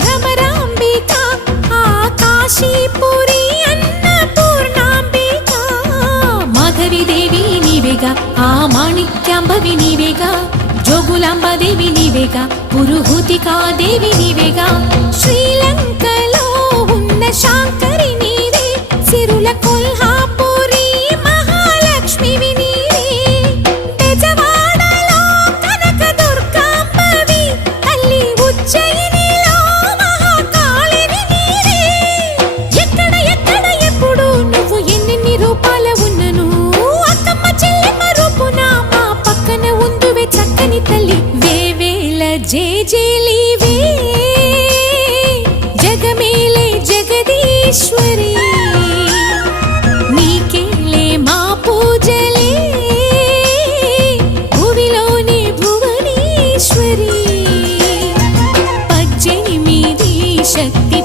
భ్రమరాంబిక ఆకాశీపురి అన్నపూర్ణాంబిక మాధవి దేవి నీవేగా ఆ మాణిక్యాంబవి నీవేగా జోగులాంబదేవి నీవేగా పురుహూతికా దేవి నీవేగా శ్రీలంకలో ఉన్న శాంకరి నీవే సిరుల కొల్హాపురి మహాలక్ష్మివి నీవే బెజవాడలో కనక దుర్గాంబవి తల్లి ఉజ్జయినిలో మహాకాళివి నీవే ఎక్కడ ఎక్కడ ఎప్పుడు నువ్వు ఎన్నెన్ని రూపాల ఉన్నను అక్కమ్మ చెల్లెమ్మ రూపున మా పక్కన ఉందువే చక్కని తల్లి వేవేల జేజేలివే జగమేలే జగదీశ్వరి నీకేలే మా పూజలే భువిలోని భువనేశ్వరి 18 శక్తి